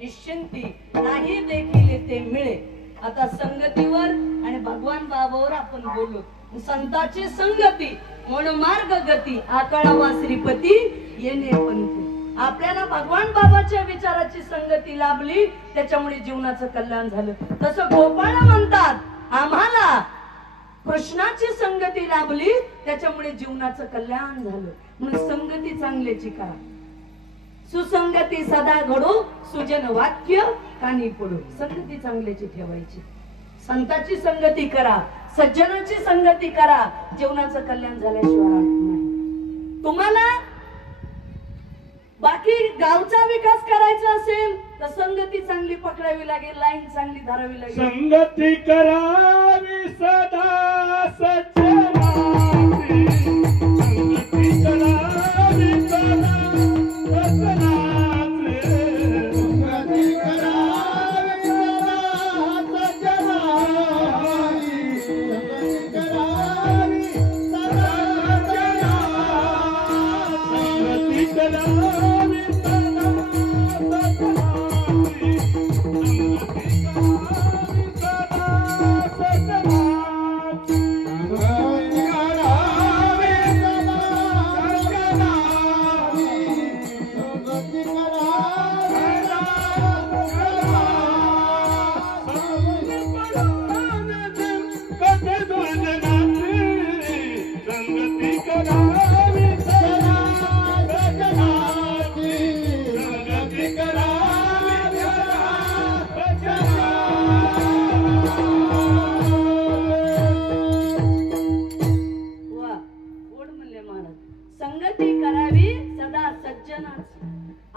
निश्चिंती नाही देखील ते मिळे। आता संगतीवर आणि भगवान बाबावर आपण बोललो। संताची संगती म्हणून मार्ग गती आकाळावा श्रीपती येणे पंथी। आपल्याला भगवान बाबाच्या विचाराची संगती लाभली त्याच्यामुळे जीवनाचं कल्याण झालं। तसं गोपाळ म्हणतात आम्हाला कृष्णाची संगती लाभली त्याच्यामुळे जीवनाचं कल्याण झालं। म्हणून संगती चांगल्याची करा, सुसंगती सदा घडो, सुजन वाक्य कानी पडो। संगती चांगल्याची ठेवायची, संताची संगती करा, सज्जनाची संगती करा, जीवनाचं कल्याण झाल्याशिवाय नाही। तुम्हाला बाकी गावचा विकास करायचा असेल तर संगती चांगली पकडावी लागेल, लाईन चांगली धरावी लागेल। संगती करावी सदा सज्जनाची, संगती करावी सदा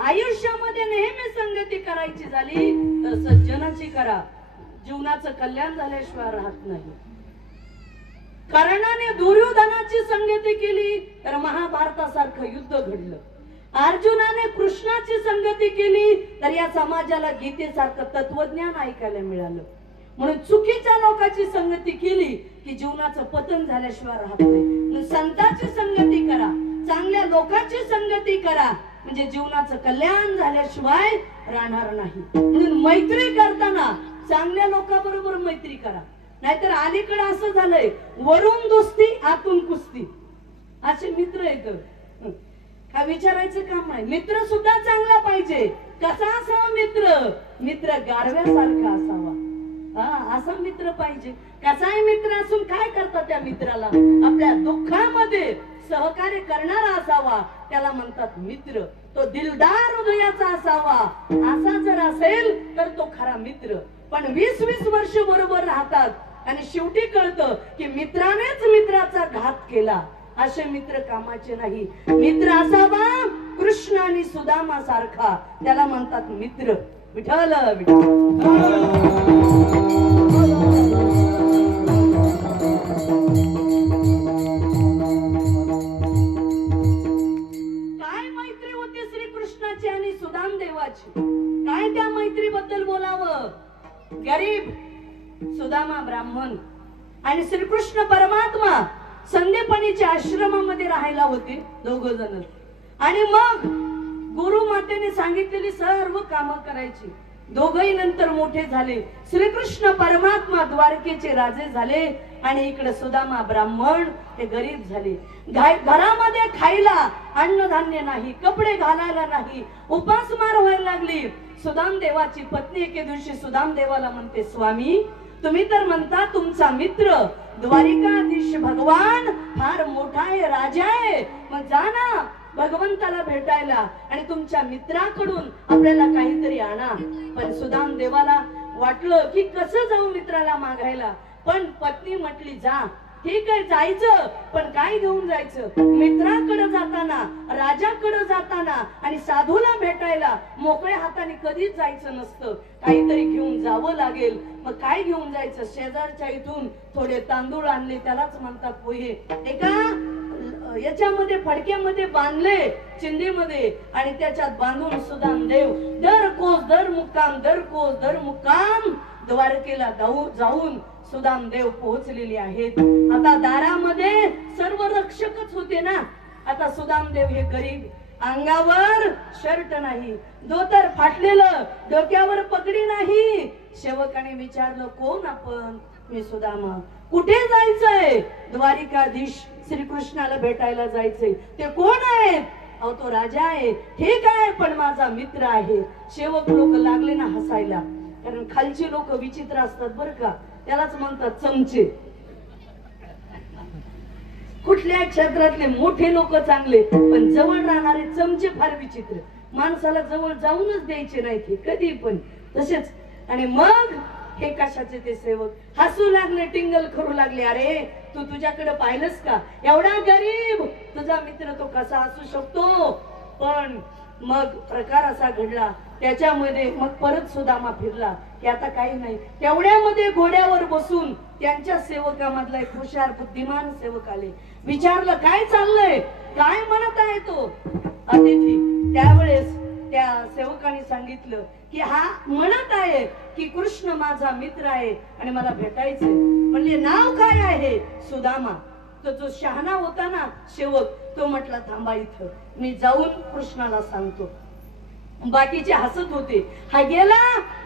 आयुष्यामध्ये नेहमी संगती करायची झाली तर सज्जनाची करा, जीवनाचं कल्याण झाल्याशिवाय राहत नाही। कर्णाने दुर्योधनाची संगती केली तर महाभारतासारखं युद्ध घडलं। अर्जुनाने कृष्णाची संगती केली तर या समाजाला गीतेसारखं तत्वज्ञान ऐकायला मिळालं। म्हणून चुकीच्या लोकांची संगती केली की जीवनाचं पतन झाल्याशिवाय राहत नाही। संतांची संगती करा, चांगल्या लोकांची संगती करा, म्हणजे जीवनाचं कल्याण झाल्याशिवाय राहणार नाही। म्हणून मैत्री करताना चांगल्या लोकांबरोबर मैत्री करा, नाहीतर अलीकडे असं झालंय वरून दोस्ती आतून कुस्ती असे मित्र येत। हा विचारायचं काम नाही, मित्र सुद्धा चांगला पाहिजे। कसा असावा मित्र? मित्र गारव्यासारखा असावा, असा मित्र पाहिजे। कसाही मित्र असून काय करतात त्या मित्राला? आपल्या दुःखामध्ये सहकार्य करणारा असावा, त्याला म्हणतात मित्र। तो दिलदार हृदयाचा असावा, असा जर असेल तर तो खरा मित्र। पण 20-20 वर्ष बरोबर राहतात आणि शेवटी कळतं की मित्रानेच मित्राचा घात केला, असे मित्र कामाचे नाही। मित्र असावा कृष्ण आणि सुदामा सारखा, त्याला म्हणतात मित्र। विठ्ठल विठ्ठल। काय मैत्री होती श्रीकृष्णाची आणि सुदाम देवाची, काय त्या मैत्रीबद्दल बोलावं. गरीब सुदामा ब्राह्मण आणि श्रीकृष्ण परमात्मा संदीपनीच्या आश्रमामध्ये राहायला होते दोघ जण. आणि मग गुरु मातेने सांगितलेली सर्व कामं करायची. दोघही नंतर मोठे झाले. श्रीकृष्ण परमात्मा द्वारकेचे राजे झाले आणि इकडे सुदामा ब्राह्मण हे गरीब झाले. घरामध्ये खायला अन्नधान्य नाही, कपडे घालायला नाही, उपासमार व्हायला लागली. सुदाम देवाची पत्नी एके दिवशी सुदाम देवाला म्हणते, स्वामी तुम्ही तर म्हणता तुमचा मित्र द्वारिकाधीश भगवान फार मोठा आहे, राजा आहे, मग जा ना भगवंताला भेटायला आणि तुमच्या मित्राकडून आपल्याला काहीतरी आणा. पण सुदाम देवाला वाटलं की कसं जाऊ मित्राला मागायला. पण पत्नी म्हटली, जा ठीक आहे जायचं, पण काय घेऊन जायचं. मित्राकडे जाताना, राजाकडे जाताना आणि साधूला भेटायला मोकळ्या हाताने कधीच जायचं नसतं, काहीतरी घेऊन जावं लागेल. मग काय घेऊन जायचं. शेजारच्या इथून थोडे तांदूळ आणले, त्यालाच म्हणतात पोहे. एका याच्यामध्ये फडक्यामध्ये बांधले चिंधीमध्ये आणि त्याच्यात बांधून सुदाम देव दर कोस दर मुक्काम, दर कोस दर मुक्काम द्वारकेला जाऊन सुदाम देव पोहोचलेले आहेत. आता दारामध्ये सर्व रक्षकच होते ना. आता सुदाम देव हे गरीब, अंगावर शर्ट नाही, धोतर फाटलेलं, डोक्यावर पगडी नाही. सेवकाने विचारलं, कोण आपण. मी सुदामा. कुठे जायचंय. द्वारिकाधीश श्रीकृष्णाला भेटायला जायचंय. ते कोण आहेत. अहो तो राजा आहे. ठीक आहे, पण माझा मित्र आहे. सेवक लोक लागले ना हसायला, कारण खालची लोक विचित्र असतात बरं का. त्यालाच म्हणतात चमचे. कुठल्या क्षेत्रातले मोठे लोक चांगले, पण जवळ राहणारे चमचे फार विचित्र. माणसाला जवळ जाऊनच द्यायचे नाही ते कधी पण. तसेच आणि मग हे कशाचे ते सेवक हसू लागले, टिंगल करू लागले. अरे तू तुझ्याकडे पाहिलंस का, एवढा गरीब तुझा मित्र तो कसा असू शकतो. पण मग प्रकार असा घडला त्याच्यामध्ये. मग परत सुदामा फिरला की आता काही नाही. तेवढ्यामध्ये घोड्यावर बसून त्यांच्या सेवकामधला एक हुशार बुद्धिमान सेवक आले. विचारलं, काय चाललंय, काय म्हणत आहे तो अतिथी. त्यावेळेस त्या सेवकाने सांगितलं की हा म्हणत आहे की कृष्ण माझा मित्र आहे आणि मला भेटायचंय. म्हणले नाव काय आहे. सुदामा. तो जो शहाणा होता ना सेवक, तो म्हटला थांबा इथं, मी जाऊन कृष्णाला सांगतो. बाकीचे हसत होते. हा गेला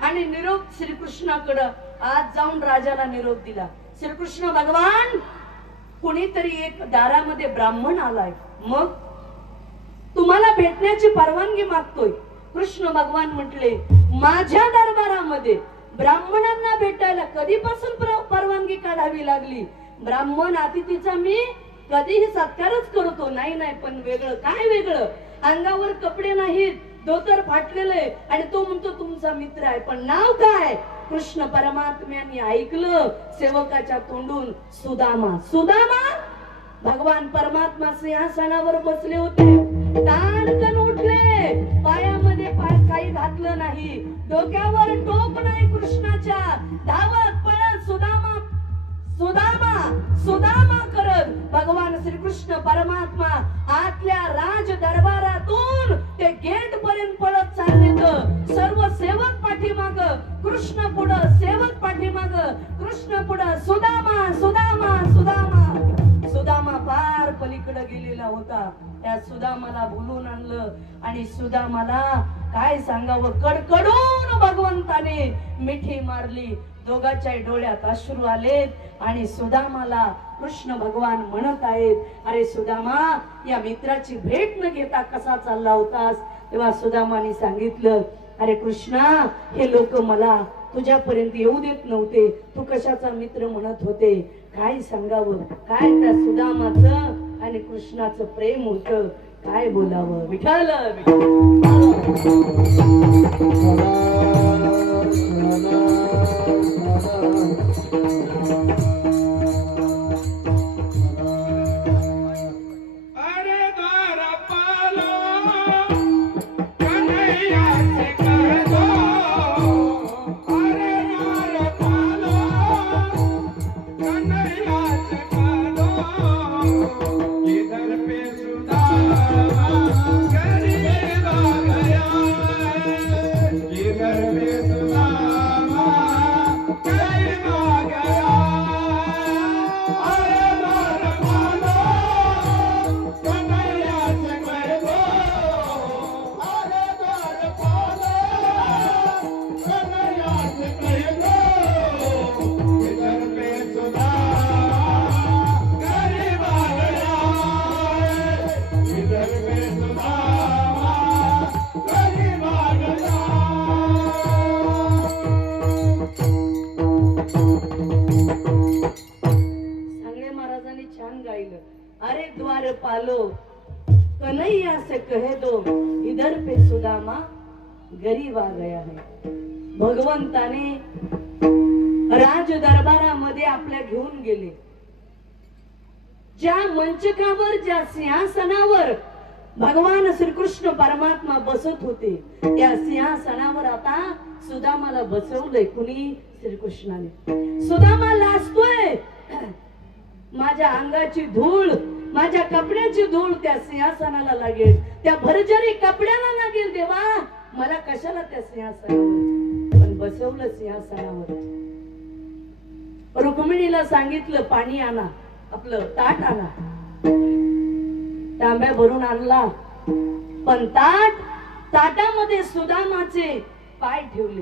आणि निरोप श्रीकृष्णाकडं आज जाऊन राजाला निरोप दिला. श्रीकृष्ण भगवान, कुणीतरी एक दारामध्ये ब्राह्मण आलाय, मग तुम्हाला भेटण्याची परवानगी मागतोय. कृष्ण भगवान म्हटले, माझ्या दरबारामध्ये ब्राह्मणांना भेटायला कधीपासून परवानगी काढावी लागली. ब्राह्मण अतिथीचा मी कधीही सत्कारच करतो. नाही नाही, पण वेगळं काय वेगळं. अंगावर कपडे नाहीत, धोतर फाटलेले आणि तो म्हणतो तुमचा मित्र आहे. पण नाव काय. कृष्ण परमात्म्याने ऐकलं सेवकाच्या तोंडून, सुदामा. सुदामा. भगवान परमात्मा सिंहासनावर बसले होते. ताणकन उठले, पायामध्ये काही घातलं नाही, डोक्यावर टोप नाही कृष्णाच्या. धावत पळत सुदामा सुदामा सुदामा करत भगवान श्रीकृष्ण परमात्मा आतल्या राज दरबारातून ते गेट पर्यंत पळत चालले. सर्व सेवक पाठीमाग, कृष्ण पुढं, सेवक पाठीमाग, कृष्ण पुढं. सुदामा सुदामा सुदामा. सुदामा पार पलीकडे गेलेला होता. त्या सुदामाला बोलून आणलं आणि सुदामाला काय सांगावं, कडकडून भगवंताने मिठी मारली. दोघांच्या डोळ्यात अश्रू आलेत आणि सुदामाला कृष्ण भगवान म्हणत आहेत, अरे सुदामा, या मित्राची भेट न घेता कसा चालला होतास. तेव्हा सुदामाने सांगितलं, अरे कृष्णा, हे लोक मला तुझ्यापर्यंत येऊ देत नव्हते, तू कशाचा मित्र म्हणत होते. काय सांगावं, काय त्या सुदामाचं आणि कृष्णाचं प्रेम होतं, काय बोलावं. विठ्ठल कन्हैया छान गायलं, अरे द्वार पालो कन्हैया से कहे दो इधर पे सुदामा गरीब आ गया है. भगवंताने राज दरबारामध्ये आपल्या घेऊन गेले. ज्या मंचकावर, ज्या सिंहासनावर भगवान श्रीकृष्ण परमात्मा बसत होते, त्या सिंहासनावर आता सुदामाला बसवलंय. कुणी? श्रीकृष्णाने. सुदामा लाजतोय, माझ्या अंगाची धूळ, माझ्या कपड्याची धूळ त्या सिंहासनाला लागेल, त्या भरजरी कपड्याला लागेल. देवा, मला कशाला त्या सिंहासनावर? पण बसवलं सिंहासनावर. रुक्मिणीला सांगितलं पाणी आणा, आपलं ताट आणा. तांब्या भरून आणला, पण ताटामध्ये सुदामाचे पाय ठेवले.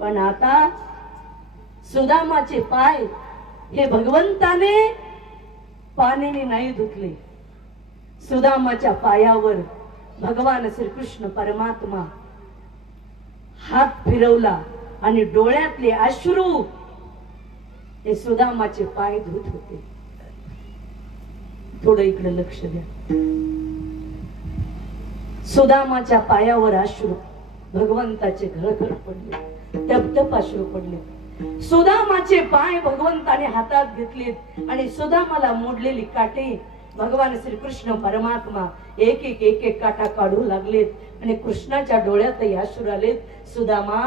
पण आता सुदामाचे पाय हे भगवंताने पाण्याने नाही धुतले. सुदामाच्या पायावर भगवान श्रीकृष्ण परमात्मा हात फिरवला आणि डोळ्यातले अश्रू हे सुदामाचे पाय धुत होते. थोडं इकडे लक्ष द्या. सुदामाच्या पायावर अश्रू, भगवंताचे घळघळ पडले, टपटप अश्रू पडले. सुदामाचे पाय भगवंताने हातात घेतलेत आणि सुदामाला मोडलेली काटे भगवान श्रीकृष्ण परमात्मा एक एक काटा काढू लागलेत आणि कृष्णाच्या डोळ्यातही अश्रू आलेत. सुदामा,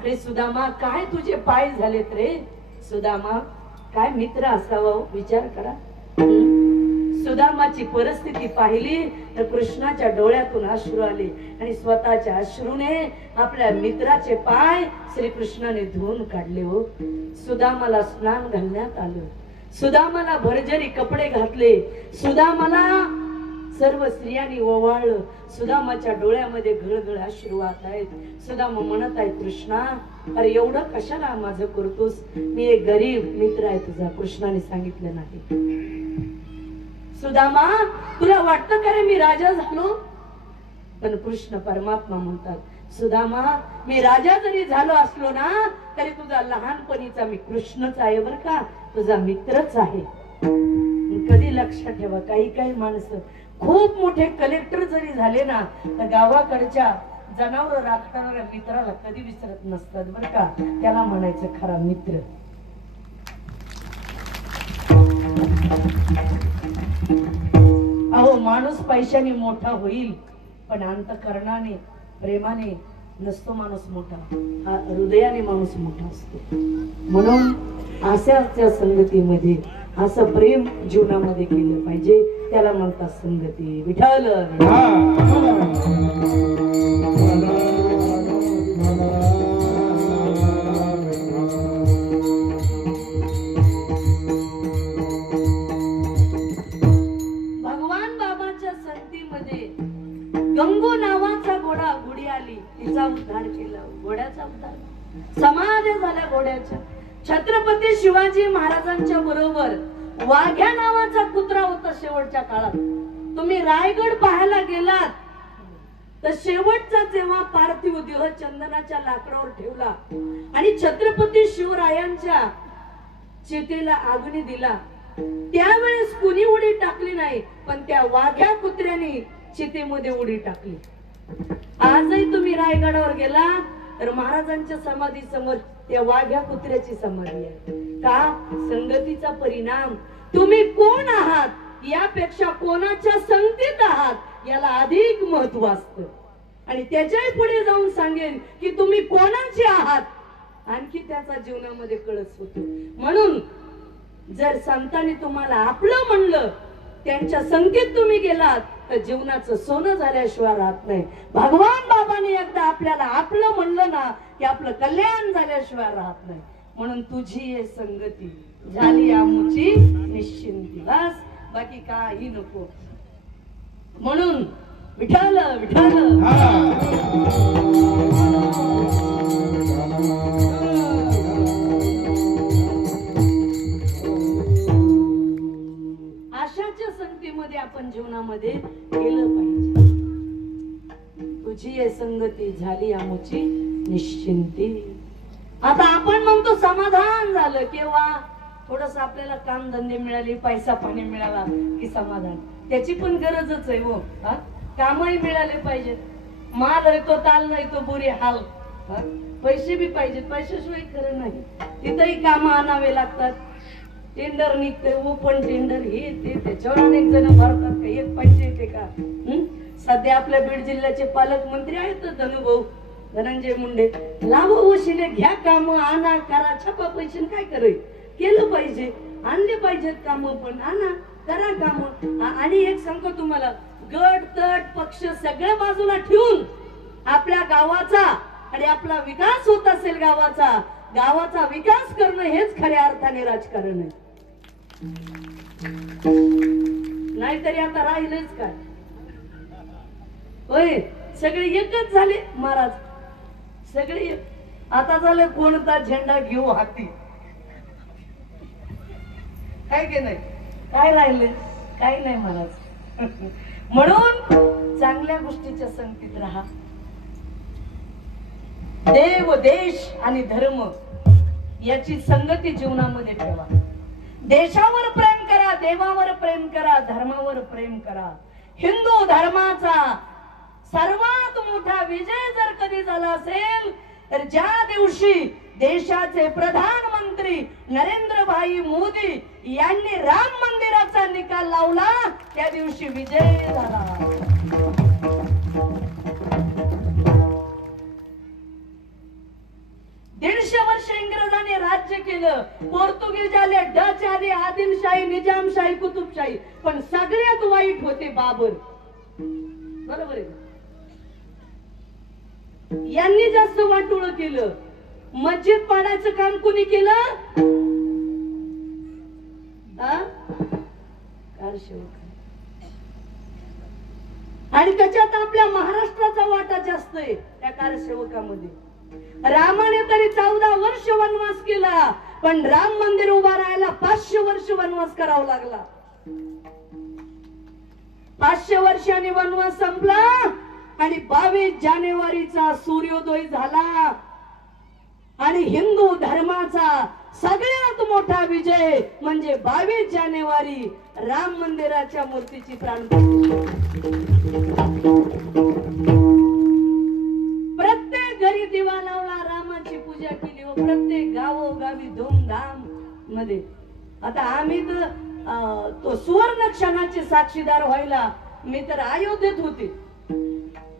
अरे सुदामा, काय तुझे पाय झालेत रे? सुदामा, काय मित्र असावा, विचार करा. सुदामाची परिस्थिती पाहिली तर कृष्णाच्या डोळ्यातून अश्रू आले आणि स्वतःच्या अश्रूने आपल्या मित्राचे पाय श्रीकृष्णाने धुवून काढले. हो, सुदामाला स्नान घालण्यात आलं, सुदामाला भरजरी कपडे घातले, सुदामाला सर्व स्त्रियांनी ओवाळलं. सुदामाच्या डोळ्यामध्ये घळघळ अश्रू वाहत आहेत. सुदामा म्हणत आहे, कृष्णा, अरे एवढं कशाला माझं करतोस? मी एक गरीब मित्र आहे तुझा. कृष्णाने सांगितलं नाही. सुदामा, तुला वाटतं का रे मी राजा झालो? पण कृष्ण परमात्मा म्हणतात, सुदामा, मी राजा जरी झालो असलो ना तरी तुझा लहानपणीचा मी कृष्णच आहे बर का, तुझा मित्रच आहे. कधी लक्षात ठेवा, काही काही माणसं खूप मोठे कलेक्टर जरी झाले ना तर गावाकडच्या जनावर राखणाऱ्या मित्राला कधी विसरत नसतात बर का. त्याला म्हणायचं खरा मित्र. अहो, माणूस पैशाने मोठा होईल पण अंतःकरणाने, प्रेमाने नसतो माणूस मोठा. हृदयाने माणूस मोठा असतो. म्हणून अशाच्या संगतीमध्ये असं प्रेम जीवनामध्ये केलं पाहिजे. त्याला म्हणतात संगती. विठ्ठल. गंगू नावाचा घोडा, घोडी आली, तिचा उद्धार केला. घोड्याचा उद्धार, समाधी झाल्या घोड्याच्या. छत्रपती शिवाजी महाराजांच्या बरोबर वाघ्या नावाचा कुत्रा होता शेवटच्या काळात. तुम्ही रायगड पाहायला गेलात तर शेवटचा जेव्हा पार्थिव देह चंदनाच्या लाकडावर ठेवला आणि छत्रपती शिवरायांच्या चितेला अग्नी दिला, त्यावेळेस कुणी उडी टाकली नाही, पण त्या वाघ्या कुत्र्याने चितेमध्ये उडी टाकली. आजही तुम्ही रायगडावर गेला तर महाराजांच्या समाधी समोर त्या वाघ्या कुत्र्याची समाधी आहे. का? संगतीचा परिणाम. तुम्ही कोण आहात यापेक्षा कोणाच्या संगतीत आहात याला अधिक महत्व असतं. आणि त्याच्याही पुढे जाऊन सांगेन की तुम्ही कोणाचे आहात, आणखी त्याचा जीवनामध्ये कळस होतो. म्हणून जर संतांनी तुम्हाला आपलं म्हणलं, त्यांच्या संगतीत तुम्ही गेलात तर जीवनाचं सोनं झाल्याशिवाय राहत नाही. भगवान बाबांनी एकदा आपल्याला आपलं म्हणलं ना की आपलं कल्याण झाल्याशिवाय राहत नाही. म्हणून तुझी हे संगती झाली आमची निश्चिंती, बस बाकी काही नको. म्हणून विठ्ठल विठ्ठल. अशाच्या संगतीमध्ये आपण जीवनामध्ये गेलं पाहिजे. तुझी हे संगती झाली आमची निश्चिंती. आता आपण म्हणतो समाधान झालं केव्हा? थोडस आपल्याला काम धंदे मिळाले, पैसा पाणी मिळाला की समाधान, त्याची पण गरजच आहे हो. कामही मिळाले पाहिजेत, माल येतो ताल नाही तो बुरी हाल. पैसे बी पाहिजेत, पैशाशिवाय खरं नाही. तिथंही काम आणावे लागतात. टेंडर निघते, ओपन टेंडर, हे ते त्याच्यावर अनेक जण भरतात. का एक पैसे येते का? सध्या आपल्या बीड जिल्ह्याचे पालकमंत्री आहेत धनुभाऊ धनंजय मुंडे. लावा वशिले घ्या काम, आणा, करा, छापा पैसे. काय करे केलं पाहिजे, आणले पाहिजेत काम, पण आणा, करा काम. आणि एक सांगतो तुम्हाला, गट तट पक्ष सगळ्या बाजूला ठेवून आपल्या गावाचा आणि आपला विकास होत असेल, गावाचा विकास करणं हेच खऱ्या अर्थाने राजकारण आहे. नाहीतरी आता राहिलेच काय होय, सगळे एकच झाले महाराज, सगळे आता झालं कोणता झेंडा घेऊ हाती, काय की नाही, काय राहिले, काही नाही महाराज. म्हणून चांगल्या गोष्टीच्या संगतीत राहा. देव, देश आणि धर्म याची संगती जीवनामध्ये ठेवा. देशावर प्रेम करा, देवावर प्रेम करा, धर्मावर प्रेम करा. हिंदू धर्माचा सर्वात मोठा विजय जर कधी झाला असेल तर ज्या दिवशी देशाचे प्रधानमंत्री नरेंद्रभाई मोदी यांनी राम मंदिराचा निकाल लावला, त्या दिवशी विजय झाला. 150 वर्ष इंग्रजांनी राज्य केलं, पोर्तुगीज आले, डच आले, आदिलशाही, निजामशाही, कुतुबशाही, पण सगळ्यात वाईट होते बाबर. बरोबर आहे. यांनी जास्त वाटोळ केलं. मस्जिद पाडायचं काम कोणी केलं? आणि त्याच्यात आपल्या महाराष्ट्राचा वाटा जास्त आहे त्या कारसेवकामध्ये. रामाने तरी 14 वर्ष वनवास केला, पण राम मंदिर उभा राहायला 500 वर्ष वनवास करावा लागला. 500 वर्षांनी वनवास संपला आणि 22 जानेवारीचा सूर्योदय झाला आणि हिंदू धर्माचा सगळ्यात मोठा विजय म्हणजे 22 जानेवारी राम मंदिराच्या मूर्तीची प्राणप्रतिष्ठा. प्रत्येक घरी दिवा लावला, रामाची पूजा केली व प्रत्येक गावोगावी धूमधाम मध्ये. आता आम्ही तर तो सुवर्ण क्षणाचे साक्षीदार व्हायला मी तर अयोध्येत होते.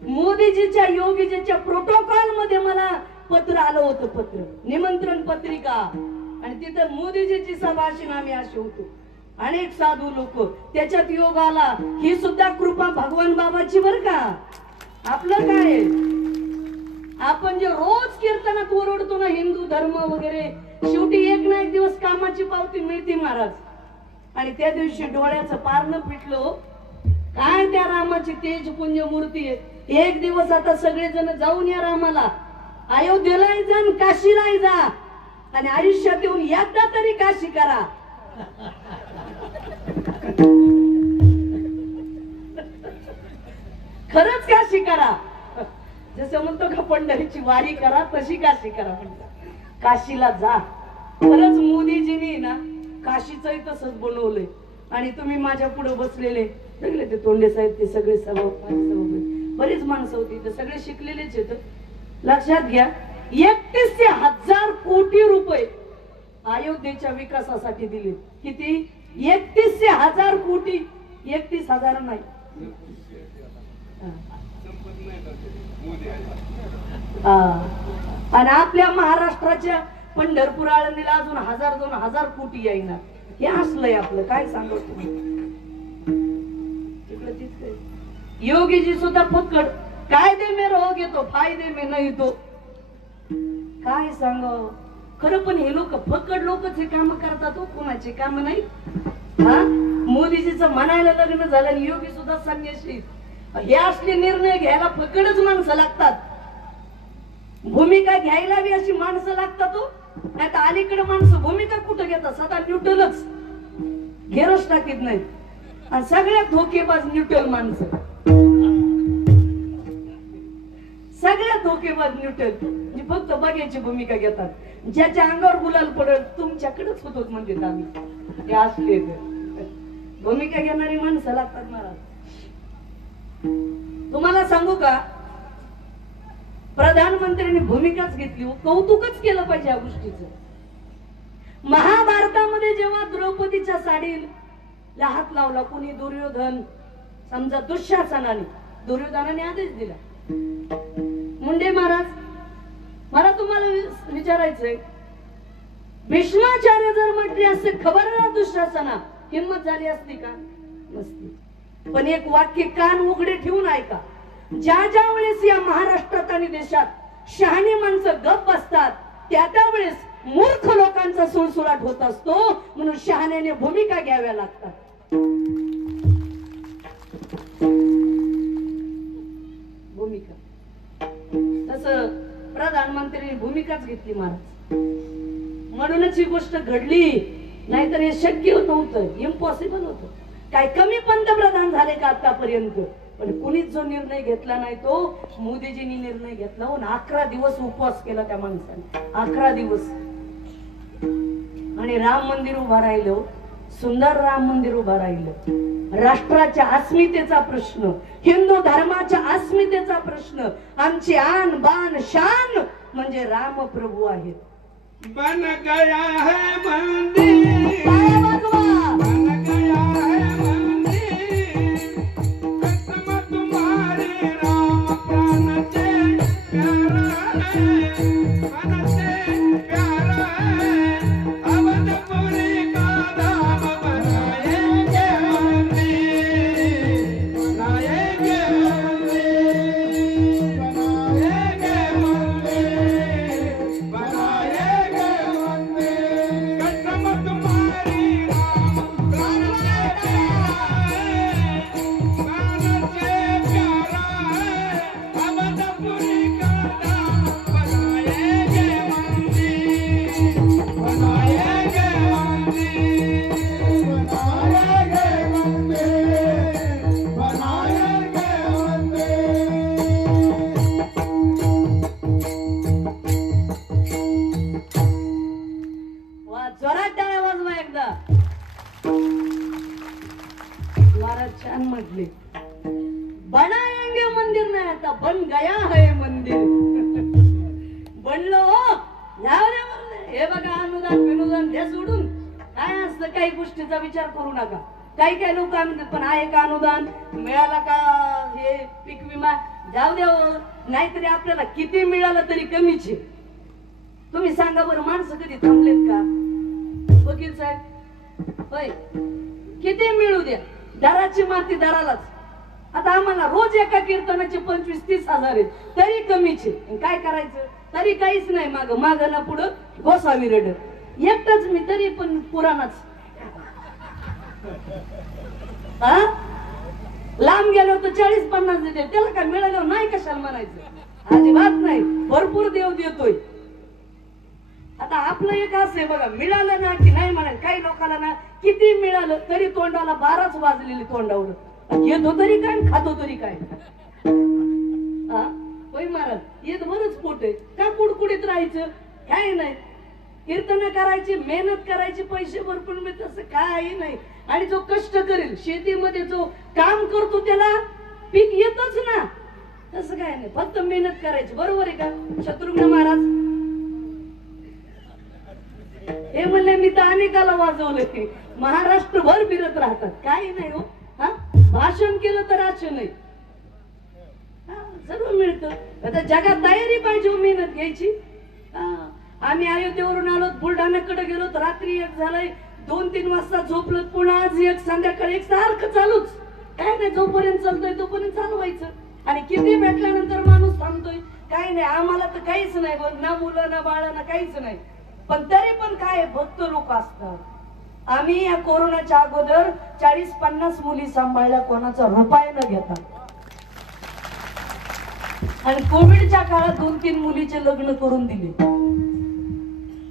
मोदीजीच्या योगीजीच्या प्रोटोकॉल मध्ये मला पत्र आलं होतं, पत्र निमंत्रण पत्रिका, आणि तिथं मोदीजीची सभाषण आम्ही असे होतो, अनेक साधू लोक, त्याच्यात योग आला. ही सुद्धा कृपा भगवान बाबाची बर का. आपलं काय, आपण जे रोज कीर्तनात ओरडतो ना हिंदू धर्म वगैरे, शेवटी एक ना एक दिवस कामाची पावती मिळते महाराज. आणि त्या दिवशी डोळ्याचं पारणं पिटलो. काय त्या रामाची तेजपुंज मूर्ती आहे. एक दिवस आता सगळेजण जाऊन या रामाला, अयोध्येला जा, काशीला जा, आणि आयुष्यात येऊन एकदा तरी काशी करा. खरंच काशी करा. जसं म्हणतो का पंढरीची वारी करा, तशी काशी करा म्हणतात. काशीला जा. खरंच मोदीजींनी ना काशीचंही तसंच बनवलंय. आणि तुम्ही माझ्या पुढे बसलेले सगळे ते तोंडे साहेब, ते सगळे बरीच माणसं होती, ते सगळे शिकलेलेच आहेत. लक्षात घ्या, 31,000 कोटी रुपये अयोध्येच्या विकासासाठी दिले. किती? 31,000 कोटी. 31,000 नाही, आणि आपल्या महाराष्ट्राच्या पंढरपूर आळंदीला अजून 1000-2000 कोटी येईना. हे असलंय आपलं. काय सांगू तुम्ही. योगीजी सुद्धा फक्कड, कायदे में रहोगे तो फायदे में नहीं तो. काय सांग खरं, पण हे लोक फक्कड लोकच हे काम करतात, कोणाचे काम नाही. मोदीजीचं म्हणायला लग्न झालं आणि योगी सुद्धा संन्यासी. हे असले निर्णय घ्यायला फक्कडच माणसं लागतात. भूमिका घ्यायला बी अशी माणसं लागतात. नाही तर अलीकडे माणसं भूमिका कुठं घेतात, सदा न्यूट्रलच, घेरच टाकीत नाही. आणि सगळ्यात धोकेबाज न्यूट्रल माणसं, सगळ्यात धोकेबाज न्यूट्रल. म्हणजे फक्त बघायची भूमिका घेतात. ज्याच्या अंगावर गुलाल पडत तुमच्याकडेच होतो म्हणते आम्ही. ते असले भूमिका घेणारी माणसं लागतात महाराज. तुम्हाला सांगू का, प्रधानमंत्र्यांनी भूमिकाच घेतली, कौतुकच केलं पाहिजे या गोष्टीचं. महाभारतामध्ये जेव्हा द्रौपदीच्या साडीला हात लावला कुणी, दुर्योधन, समजा दुःशासनाने, दुर्योधनाने आदेश दिला. मुंडे महाराज, मला तुम्हाला विचारायचंय, भीष्माचार्य जर म्हटले असते खबरदार दुःशासना, हिंमत झाली असती का? नसती. पण एक वाक्य कान उघडे ठेवून ऐका. ज्या ज्या वेळेस या महाराष्ट्रात आणि देशात शहाणी माणसं गप बसतात, त्या वेळेस मूर्ख लोकांचा सुळसुळाट होत असतो. म्हणून शहाण्याने भूमिका घ्याव्या लागतात. भूमिका तसं प्रधानमंत्र्यांनी भूमिकाच घेतली महाराज. म्हणूनच ही गोष्ट घडली, नाहीतर हे शक्य नव्हतं, इम्पॉसिबल होतं. काय कमी पंतप्रधान झाले का आतापर्यंत? पण कुणीच जो निर्णय घेतला नाही तो मोदीजींनी निर्णय घेतला. 11 दिवस उपवास केला त्या माणसाने, 11 दिवस. आणि राम मंदिर उभा राहिलं, सुंदर राम मंदिर उभा राहिलं. राष्ट्राच्या अस्मितेचा प्रश्न, हिंदू धर्माच्या अस्मितेचा प्रश्न, आमची आन बान शान म्हणजे राम प्रभू आहेत. बन गया है मंदिर, बन गया है मंदिर, कसम तुम्हारे राम प्राण से प्यारा है, मन से प्यारा है, अवधपुरी का धाम बनाएंगे मंदिर, बनाएंगे मंदिर, बनाएंगे मंदिर, बनाएंगे मंदिर, कसम तुम्हारी राम प्राण से प्यारा है, प्राण से प्यारा है, अवधपुरी का धाम बनाएंगे मंदिर, बनाएंगे मंदिर, बनाएंगे मंदिर, बनाएंगे वा, जोरात टाळ्या वाजवा एकदा. महाराज छान म्हटले. बनाएंगे मंदिर नाही, आता बन गया है मंदिर. बनलो हो, जाऊ दे म्हणले. हे बघा, अनुदान विनोदान हे सोडून काय असतं, काही गोष्टीचा विचार करू नका. काही काही लोक काय म्हणतात, पण आहे का अनुदान, मिळाला का हे पीक विमा, जाऊ द्या हो. नाहीतरी आपल्याला किती मिळालं तरी कमीच आहे. तुम्ही सांगा बरं, माणसं कधी थांबलेत का? वकील साहेब होय, किती मिळू द्या, दराची माती दरालाच. आता आम्हाला रोज एका कीर्तनाचे 25-30 हजार आहेत, तरी कमीच आहे. काय करायचं, तरी काहीच नाही. माग ना पुढं गोसावी रड, एकटाच मी, तरी पण पुराणाच. हा, लांब गेलो तर 40-50 देते, त्याला काय मिळालं नाही कशाला म्हणायचं? अजिबात नाही, भरपूर देव देतोय. आता आपलं एक असं आहे बघा, मिळालं ना की नाही म्हणायचं. काही लोकांना ना किती मिळालं तरी तोंडाला 12च वाजलेली तोंडावर, येतो तरी काय, खातो तरी काय. हा होय महाराज, येत बरंच पोट आहे, का कुडकुडीत राहायचं? काय नाही, कीर्तन करायची, मेहनत करायची, पैसे भरपूर मिळत, असं काही नाही. आणि जो कष्ट करेल, शेतीमध्ये जो काम करतो त्याला पीक येतच ना, तसं काय नाही. फक्त मेहनत करायची, बरोबर आहे का शत्रुघ्न महाराज? हे म्हणले मी तर अनेकाला वाजवलं, महाराष्ट्रभर फिरत राहतात, काही नाही हो. हा, भाषण केलं तर राशन नाही, सर्व मिळतं. आता जगात तयारी पाहिजे मेहनत घ्यायची. आम्ही अयोध्येवरून आलो, बुलढाण्याकडे गेलो, रात्री 1 झालाय, 2-3 वाजता झोपलो, पुन्हा आज 1, संध्याकाळी 1, सारखं चालूच. काय नाही, जोपर्यंत चालतोय तोपर्यंत चालवायचं. आणि किती भेटल्यानंतर माणूस थांबतोय, काही नाही. आम्हाला तर काहीच नाही बघ, ना मुलं ना बाळा ना काहीच नाही. पण तरी पण काय, भक्त लोक असतात. आम्ही या कोरोनाच्या अगोदर 40-50 मुली सांभाळल्या, कोणाचा रुपया न घेता. आणि कोविडच्या काळात 2-3 मुलीचे लग्न करून दिले.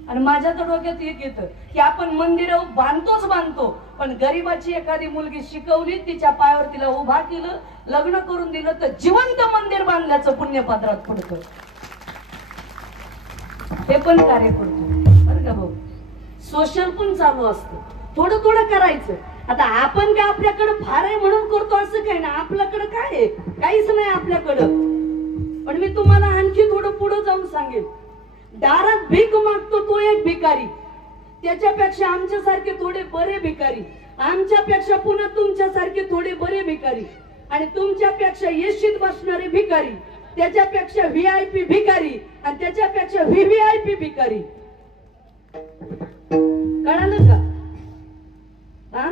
आणि माझ्या तर डोक्यात एक येतं की आपण मंदिर बांधतो, पण गरीबाची एखादी मुलगी शिकवली, तिच्या पायावर तिला उभा केलं, लग्न करून दिलं, तर जिवंत मंदिर बांधल्याचं पुण्यपत्रात पडतं. हे पण कार्य करतो बरं का भाऊ. सोशल पण चालू असतं, थोडं थोडं करायचं. आता आपण काय आपल्याकडे फार आहे म्हणून करतो असं काही ना, आपल्याकडे काय आहे, काहीच नाही आपल्याकडं. पण मी तुम्हाला आणखी थोडं पुढे जाऊन सांगेन. दारात भीक मागतो तो एक भिकारी, त्याच्यापेक्षा आमच्यासारखे थोडे बरे भिकारी, आमच्यापेक्षा पुन्हा तुमच्यासारखे थोडे बरे भिकारी, आणि तुमच्यापेक्षा येशीत बसणारे भिकारी, त्याच्यापेक्षा व्हीआयपी भिकारी, आणि त्याच्यापेक्षा व्हीव्हीआयपी भिकारी. कळालं का? हा,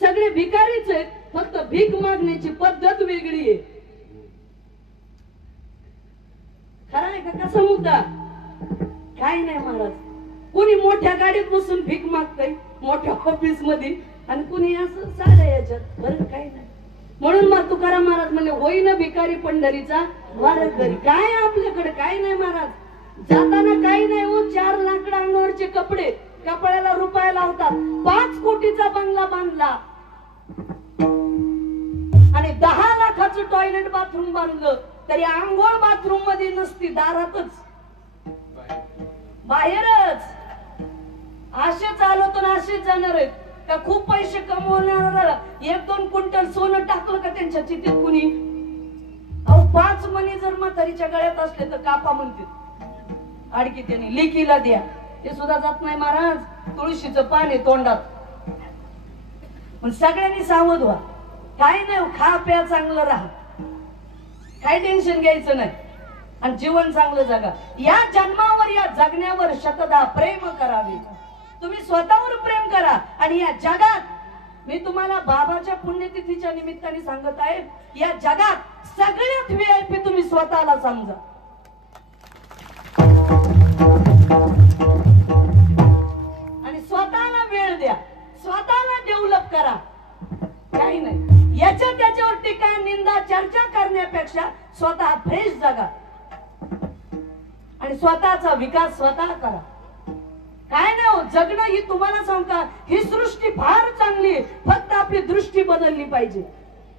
सगळे भिकारीच आहेत, फक्त भीक मागण्याची पद्धत वेगळी आहे. खरा आहे का कसा मुद्दा? काय नाही महाराज, कोणी मोठ्या गाडीत बसून भीक मागतय मोठ्या ऑफिस मध्ये, आणि कुणी असं साध्या याच्यात, बरं काय नाही. म्हणून मग तुकाराम महाराज म्हणले, होईन भिकारी पंढरीचा वारस घरी. काय आपल्याकडे काय नाही महाराज, जाताना काही नाही हो, 4 लाकडं अंगावरचे कपडे, कपड्याला रुपया लावतात, 5 कोटीचा बंगला बांधला, आणि 10 लाखाचं टॉयलेट बाथरूम बांधलं, तरी आंघोळ बाथरूम मध्ये नसती, दारातच, बाहेरच. असे चालवतो ना असेच जाणार आहेत का? खूप पैसे कमवणार 1-2 क्विंटल सोनं टाकलं का त्यांच्या चितीत कुणी? अहो 5 मणी जर म्हातारीच्या गळ्यात असले तर कापा म्हणते, अडकी त्याने लेकीला द्या, ते सुद्धा जात नाही महाराज. तुळशीचं पान आहे तोंडात. पण सगळ्यांनी सावध व्हा, काय नाही, खा प्या, चांगलं राहा, काय टेन्शन घ्यायचं नाही, आणि जीवन चांगलं जगा. या जन्मावर, या जगण्यावर शतदा प्रेम करावे. तुम्ही स्वतःवर प्रेम करा, आणि या जगात मी तुम्हाला बाबाच्या पुण्यतिथीच्या निमित्ताने सांगत आहे, या जगात सगळ्यात व्हीआयपी तुम्ही स्वतःला समजा. आणि स्वतःला वेळ द्या, स्वतःला डेव्हलप करा. काही नाही, याच्या त्याच्यावर टीका, निंदा, चर्चा करण्यापेक्षा स्वतः फ्रेश जगा, आणि स्वतःचा विकास स्वतः करा. काय नाही हो, जगणं ही तुम्हाला सांगता, ही सृष्टी फार चांगली आहे, फक्त आपली दृष्टी बदलली पाहिजे.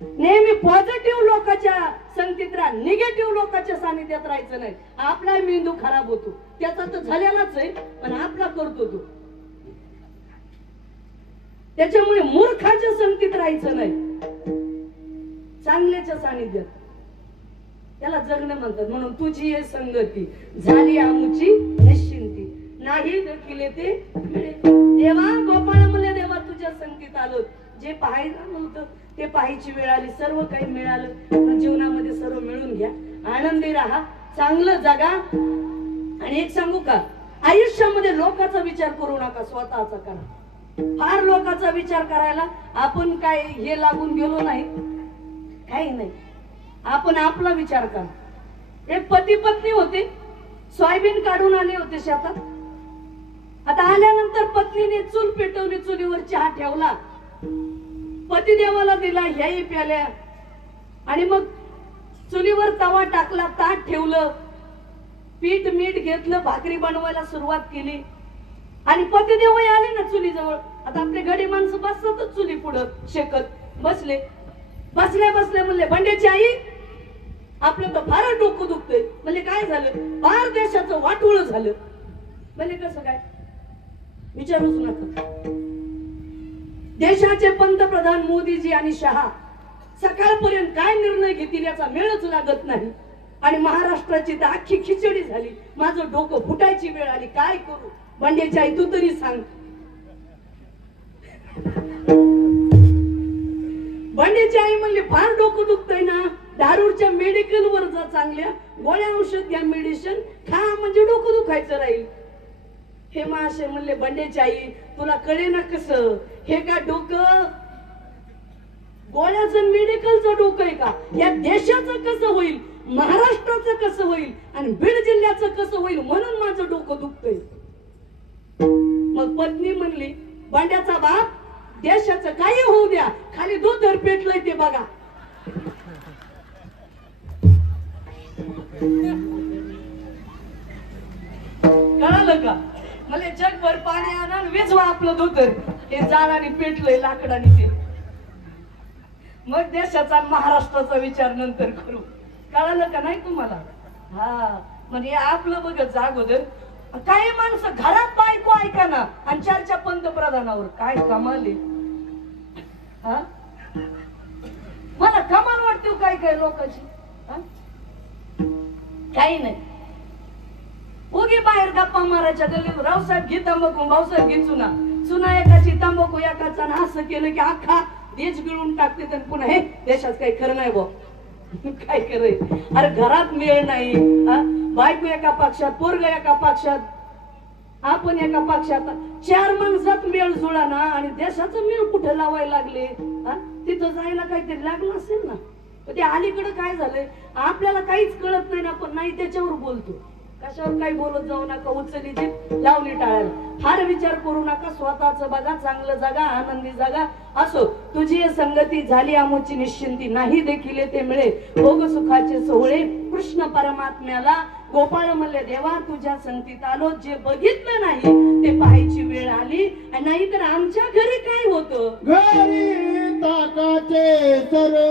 नेहमी पॉझिटिव्ह लोकांच्या संगतीत राहा, निगेटिव्ह लोकांच्या सानिध्यात राहायचं नाही. आपला मेंदू खराब होतो, त्याचा तर झालेलाच आहे, पण आपला करतो तो. त्याच्यामुळे मूर्खाच्या संगतीत राहायचं नाही, चांगल्याच्या सानिध्यात, त्याला जगणं म्हणतात. म्हणून तुझी हे संगती झाली आमुची निश्चिंती, नाही दखिले ते मिळे. देवा गोपाळ म्हणले, देवा तुझ्या संगतीत आलो, जे पाहायला नव्हतं ते पाहायची वेळ आली, सर्व काही मिळालं. पण जीवनामध्ये सर्व मिळून घ्या, आनंदी राहा, चांगलं जगा. आणि एक सांगू का, आयुष्यामध्ये लोकांचा विचार करू नका, स्वतःचा करा. फार लोकांचा विचार करायला आपण काय हे लागून गेलो नाही, काही नाही. आपण आपला विचार करा. एक पती पत्नी होते, सोयाबीन काढून आले होते शेतात. आता आल्यानंतर पत्नीने चूल पेटवली, चुलीवर चहा ठेवला, पतिदेवाला दिला, ह्याही प्याल्या, आणि मग चुलीवर तवा टाकला, ताट ठेवलं, पीठ मीठ घेतलं, भाकरी बनवायला सुरुवात केली, आणि पतिदेव आले ना चुलीजवळ. आता आपले गडी माणसं बसतातच चुली पुढं शेकत, बसले बसल्या म्हणले, बंड्याची आई आपलं तर फार डोकं दुखतंय. म्हणजे काय झालं? फार देशाचं वाटोळं झालं. म्हणजे कसं काय? विचारूच नका. देशाचे पंतप्रधान मोदीजी आणि शहा सकाळपर्यंत काय निर्णय घेतील याचा मेळच लागत नाही, आणि महाराष्ट्राची तर अख्खी खिचडी झाली. माझं डोकं फुटायची वेळ आली, काय करू? बंड्याची आई तू तरी सांग. बंड्याची आई म्हणली, फार डोकं दुखतंय ना, दारूच्या मेडिकल वर जा, चांगल्या गोळ्या औषध घ्या, मेडिसिन खा, म्हणजे डोकं दुखायचं राहील. हे माशे म्हणले, बंड्याची आई तुला कळे ना कसं, हे का डोकं गोळ्याचं मेडिकलचं डोकं आहे का? या देशाचं कसं होईल, महाराष्ट्राचं कसं होईल, आणि बीड जिल्ह्याचं कसं होईल, म्हणून माझं डोकं दुखतंय. मग पत्नी म्हणली, बंड्याचा बाप, देशाचं काही होऊ द्या, खाली दूध धर पेटलंय ते बघा. कळालं का? मला जगभर पाणी आणा, विजवा आपलं धोतर, हे जाळाने पेटलंय लाकडाने ते. मग देशाचा महाराष्ट्राचा विचार नंतर करू. कळालं का नाही तुम्हाला? हा, म्हणजे आपलं बघ जागोदर काही माणसं घरात बायको ऐका ना आणि चर्चा पंतप्रधानावर. काय कमाल आहे हा? मला कमाल वाटते काय काय लोकांची. काही नाही उगी बाहेर गप्पा मारायच्या गल्लीत. रावसाहेब घे तंबाखू, भाऊसाहेब घे चुना. चुना एकाची, तंबाखू एकाचा. असं केलं की अख्खा देश गिळून टाकते. तर पुन्हा हे देशात काही खरं नाही बो. काय करे. अरे घरात मेळ नाही. बायको एका पक्षात, पोरग एका पक्षात, आपण एका पक्षात. 4 माणसात मेळ जुळा ना आणि देशाचं मेळ कुठे लावायला लागले. तिथं जायला काहीतरी लागलं असेल ना. ते अलीकडे काय झालंय आपल्याला काहीच कळत नाही ना. पण नाही त्याच्यावर बोलतो. कशावर काही बोलत जाऊ नका. उचली जीभ लावली टाळायला. फार विचार करू नका. स्वतःच बघा, चांगलं जगा, आनंदी जगा. असो तुझी संगती झाली आमोची निश्चिंती. नाही देखील ते मिळे भोग सुखाचे सोहळे. कृष्ण परमात्म्याला गोपाळ म्हणले देवा तुझ्या संगतीत आलो. जे बघितलं नाही ते पाहायची वेळ आली. नाहीतर आमच्या घरी काय होतं. घरी ताकाचे सर्व